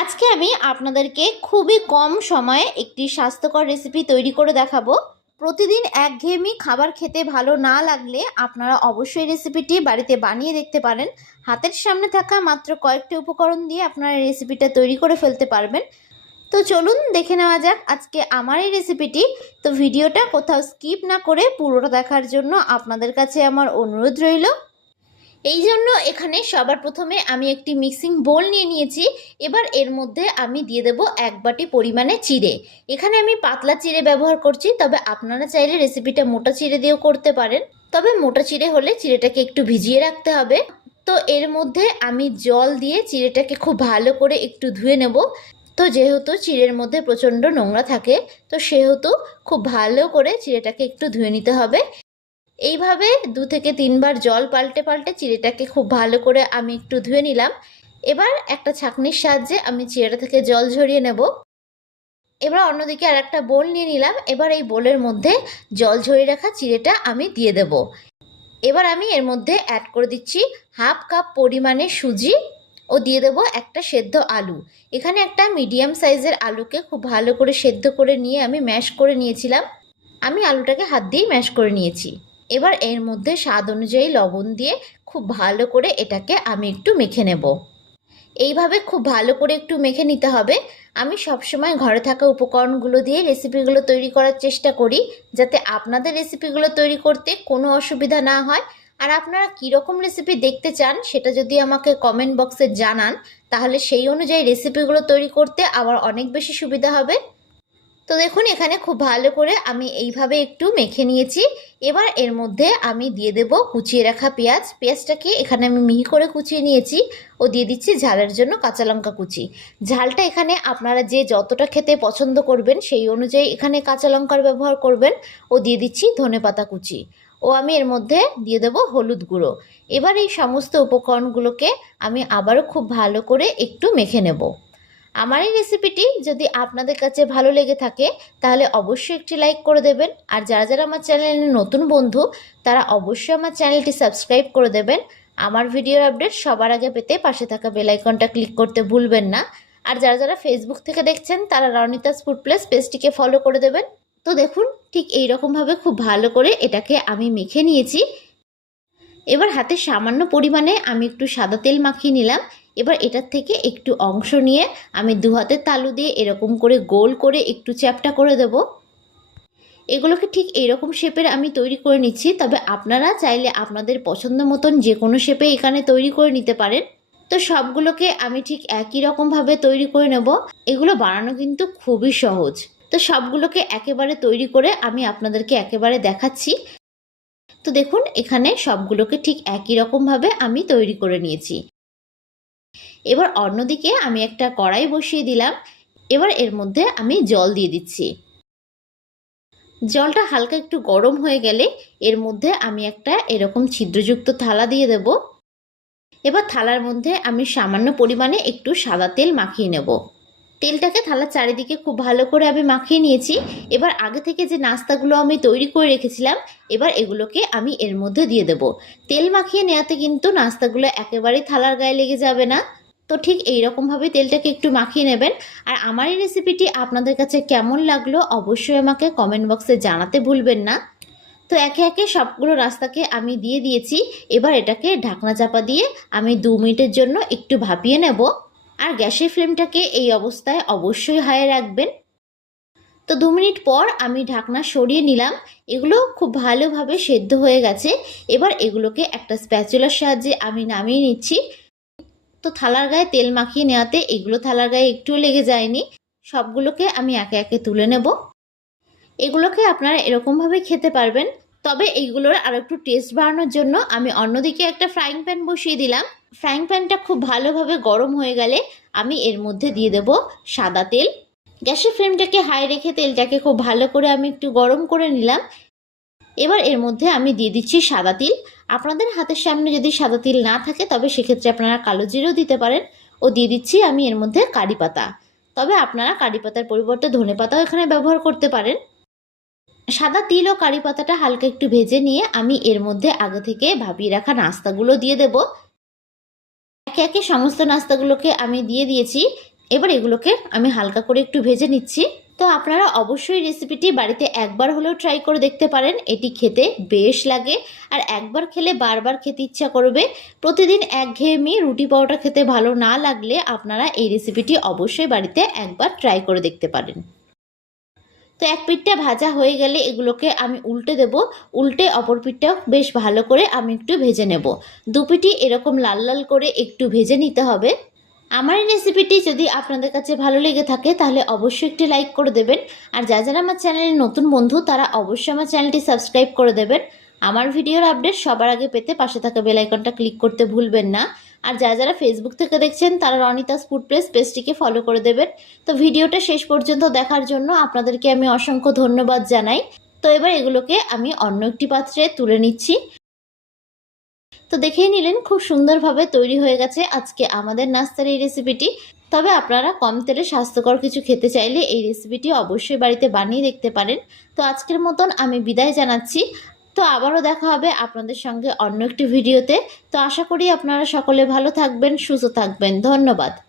আজকে আমি আপনাদেরকে খুবই কম সময়ে একটি স্বাস্থ্যকর রেসিপি তৈরি করে দেখাবো প্রতিদিন একঘেয়েমি খাবার খেতে ভালো না লাগলে আপনারা অবশ্যই রেসিপিটি বাড়িতে বানিয়ে দেখতে পারেন হাতের সামনে থাকা মাত্র কয়েকটি উপকরণ দিয়ে আপনারা রেসিপিটা তৈরি করে ফেলতে পারবেন তো চলুন দেখে নেওয়া যাক আজকে আমার এই রেসিপিটি তো ভিডিওটা কোথাও স্কিপ না করে পুরোটা দেখার জন্য আপনাদের কাছে আমার অনুরোধ রইল এই জন্য এখানে সবার প্রথমে আমি একটি মিক্সিং বোল নিয়ে নিয়েছি এবার এর মধ্যে আমি দিয়ে দেব এক বাটি পরিমাণে চিড়ে এখানে আমি পাতলা চিড়ে ব্যবহার করছি তবে আপনারা চাইলে রেসিপিটা মোটা চিড়ে দিয়েও করতে পারেন তবে মোটা চিড়ে হলে চিড়েটাকে একটু ভিজিয়ে রাখতে হবে তো এর মধ্যে আমি জল দিয়ে চিড়েটাকে খুব ভালো করে একটু ধুয়ে নেব তো যেহেতু চিড়ের মধ্যে প্রচণ্ড নোংরা থাকে তো সেহেতু খুব ভালো করে চিড়েটাকে একটু ধুয়ে নিতে হবে এইভাবে দু থেকে তিনবার জল পাল্টে পাল্টে চিড়েটাকে খুব ভালো করে আমি একটু ধুয়ে নিলাম এবার একটা ছাঁকনির সাহায্যে আমি চিড়েটা থেকে জল ঝরিয়ে নেব এবার অন্যদিকে আর একটা বোল নিয়ে নিলাম এবার এই বোলের মধ্যে জল ঝরিয়ে রাখা চিড়েটা আমি দিয়ে দেব এবার আমি এর মধ্যে অ্যাড করে দিচ্ছি হাফ কাপ পরিমাণে সুজি ও দিয়ে দেবো একটা সেদ্ধ আলু এখানে একটা মিডিয়াম সাইজের আলুকে খুব ভালো করে সেদ্ধ করে নিয়ে আমি ম্যাশ করে নিয়েছিলাম আমি আলুটাকে হাত দিয়েই ম্যাশ করে নিয়েছি এবার এর মধ্যে স্বাদ অনুযায়ী লবণ দিয়ে খুব ভালো করে এটাকে আমি একটু মেখে নেব এইভাবে খুব ভালো করে একটু মেখে নিতে হবে আমি সবসময় ঘরে থাকা উপকরণগুলো দিয়ে রেসিপিগুলো তৈরি করার চেষ্টা করি যাতে আপনাদের রেসিপিগুলো তৈরি করতে কোনো অসুবিধা না হয় আর আপনারা কীরকম রেসিপি দেখতে চান সেটা যদি আমাকে কমেন্ট বক্সে জানান তাহলে সেই অনুযায়ী রেসিপিগুলো তৈরি করতে আমার অনেক বেশি সুবিধা হবে তো দেখুন এখানে খুব ভালো করে আমি এইভাবে একটু মেখে নিয়েছি এবার এর মধ্যে আমি দিয়ে দেব কুচিয়ে রাখা পেঁয়াজ পেঁয়াজটাকে এখানে আমি মিহি করে কুচিয়ে নিয়েছি ও দিয়ে দিচ্ছি ঝালের জন্য কাঁচা লঙ্কা কুচি ঝালটা এখানে আপনারা যে যতটা খেতে পছন্দ করবেন সেই অনুযায়ী এখানে কাঁচা লঙ্কার ব্যবহার করবেন ও দিয়ে দিচ্ছি ধনে পাতা কুচি ও আমি এর মধ্যে দিয়ে দেবো হলুদ গুঁড়ো এবার এই সমস্ত উপকরণগুলোকে আমি আবারও খুব ভালো করে একটু মেখে নেবো আমার এই রেসিপিটি যদি আপনাদের কাছে ভালো লেগে থাকে তাহলে অবশ্যই একটি লাইক করে দেবেন আর যারা যারা আমার চ্যানেলের নতুন বন্ধু তারা অবশ্যই আমার চ্যানেলটি সাবস্ক্রাইব করে দেবেন আমার ভিডিওর আপডেট সবার আগে পেতে পাশে থাকা বেলাইকনটা ক্লিক করতে ভুলবেন না আর যারা যারা ফেসবুক থেকে দেখছেন তারা রনিতাস ফুড প্লেস পেজটিকে ফলো করে দেবেন তো দেখুন ঠিক এই রকমভাবে খুব ভালো করে এটাকে আমি মেখে নিয়েছি এবার হাতে সামান্য পরিমাণে আমি একটু সাদা তেল মাখিয়ে নিলাম এবার এটার থেকে একটু অংশ নিয়ে আমি দু হাতের তালু দিয়ে এরকম করে গোল করে একটু চ্যাপটা করে দেব এগুলোকে ঠিক এরকম শেপের আমি তৈরি করে নিচ্ছি তবে আপনারা চাইলে আপনাদের পছন্দ মতন যে কোনো শেপে এখানে তৈরি করে নিতে পারেন তো সবগুলোকে আমি ঠিক একই রকমভাবে তৈরি করে নেব এগুলো বানানো কিন্তু খুবই সহজ তো সবগুলোকে একেবারে তৈরি করে আমি আপনাদেরকে একেবারে দেখাচ্ছি তো দেখুন এখানে সবগুলোকে ঠিক একই রকমভাবে আমি তৈরি করে নিয়েছি এবার অন্যদিকে আমি একটা কড়াই বসিয়ে দিলাম এবার এর মধ্যে আমি জল দিয়ে দিচ্ছি জলটা হালকা একটু গরম হয়ে গেলে এর মধ্যে আমি একটা এরকম ছিদ্রযুক্ত থালা দিয়ে দেব এবার থালার মধ্যে আমি সামান্য পরিমাণে একটু সাদা তেল মাখিয়ে নেব তেলটাকে থালার চারিদিকে খুব ভালো করে আমি মাখিয়ে নিয়েছি এবার আগে থেকে যে নাস্তাগুলো আমি তৈরি করে রেখেছিলাম এবার এগুলোকে আমি এর মধ্যে দিয়ে দেব তেল মাখিয়ে নেওয়াতে কিন্তু নাস্তাগুলো একেবারেই থালার গায়ে লেগে যাবে না তো ঠিক এই তেলটাকে একটু মাখিয়ে নেবেন আর আমার এই রেসিপিটি আপনাদের কাছে কেমন লাগলো অবশ্যই আমাকে কমেন্ট বক্সে জানাতে ভুলবেন না তো একে একে সবগুলো রাস্তাকে আমি দিয়ে দিয়েছি এবার এটাকে ঢাকনা চাপা দিয়ে আমি দু মিনিটের জন্য একটু ভাপিয়ে নেব আর গ্যাসের ফ্লেমটাকে এই অবস্থায় অবশ্যই হায় রাখবেন তো দু মিনিট পর আমি ঢাকনা সরিয়ে নিলাম এগুলো খুব ভালোভাবে সেদ্ধ হয়ে গেছে এবার এগুলোকে একটা স্প্যাচুলার সাহায্যে আমি নামিয়ে নিচ্ছি তো থালার গায়ে তেল মাখিয়ে নেওয়াতে এগুলো থালার গায়ে একটুও লেগে যায়নি সবগুলোকে আমি একে একে তুলে নেব এগুলোকে আপনারা এরকমভাবে খেতে পারবেন তবে এইগুলোর আরও একটু টেস্ট বাড়ানোর জন্য আমি অন্যদিকে একটা ফ্রাইং প্যান বসিয়ে দিলাম ফ্রাইং প্যানটা খুব ভালোভাবে গরম হয়ে গেলে আমি এর মধ্যে দিয়ে দেব সাদা তেল গ্যাসের ফ্লেমটাকে হাই রেখে তেলটাকে খুব ভালো করে আমি একটু গরম করে নিলাম এবার এর মধ্যে আমি দিয়ে দিচ্ছি সাদা তিল আপনাদের হাতের সামনে যদি সাদা তিল না থাকে তবে সেক্ষেত্রে আপনারা কালো জিরেও দিতে পারেন ও দিয়ে দিচ্ছি আমি এর মধ্যে কারি পাতা তবে আপনারা কারি পাতার পরিবর্তে ধনে পাতাও এখানে ব্যবহার করতে পারেন সাদা তিল ও কারি পাতাটা হালকা একটু ভেজে নিয়ে আমি এর মধ্যে আগে থেকে ভাপিয়ে রাখা নাস্তাগুলো দিয়ে দেব একে একে সমস্ত নাস্তাগুলোকে আমি দিয়ে দিয়েছি এবার এগুলোকে আমি হালকা করে একটু ভেজে নিচ্ছি তো আপনারা অবশ্যই রেসিপিটি বাড়িতে একবার হলেও ট্রাই করে দেখতে পারেন এটি খেতে বেশ লাগে আর একবার খেলে বারবার খেতে ইচ্ছা করবে প্রতিদিন একঘেয়েমি রুটি পাউডার খেতে ভালো না লাগলে আপনারা এই রেসিপিটি অবশ্যই বাড়িতে একবার ট্রাই করে দেখতে পারেন তো এক পিঠটা ভাজা হয়ে গেলে এগুলোকে আমি উল্টে দেব উল্টে অপর পিঠটা বেশ ভালো করে আমি একটু ভেজে নেব দুপিটি এরকম লাল লাল করে একটু ভেজে নিতে হবে আমার এই রেসিপিটি যদি আপনাদের কাছে ভালো লেগে থাকে তাহলে অবশ্যই একটি লাইক করে দেবেন আর যা যারা আমার চ্যানেলের নতুন বন্ধু তারা অবশ্যই আমার চ্যানেলটি সাবস্ক্রাইব করে দেবেন আমার ভিডিওর আপডেট সবার আগে পেতে পাশে থাকা বেলাইকনটা ক্লিক করতে ভুলবেন না আর যা যারা ফেসবুক থেকে দেখছেন তারা রনিতাস ফুড প্রেস পেজটিকে ফলো করে দেবেন তো ভিডিওটা শেষ পর্যন্ত দেখার জন্য আপনাদেরকে আমি অসংখ্য ধন্যবাদ জানাই তো এবার এগুলোকে আমি অন্য একটি পাত্রে তুলে নিচ্ছি তো দেখেই নিলেন খুব সুন্দরভাবে তৈরি হয়ে গেছে আজকে আমাদের নাস্তার এই রেসিপিটি তবে আপনারা কম তেলে স্বাস্থ্যকর কিছু খেতে চাইলে এই রেসিপিটি অবশ্যই বাড়িতে বানিয়ে দেখতে পারেন তো আজকের মতন আমি বিদায় জানাচ্ছি তো আবারও দেখা হবে আপনাদের সঙ্গে অন্য একটি ভিডিওতে তো আশা করি আপনারা সকলে ভালো থাকবেন সুস্থ থাকবেন ধন্যবাদ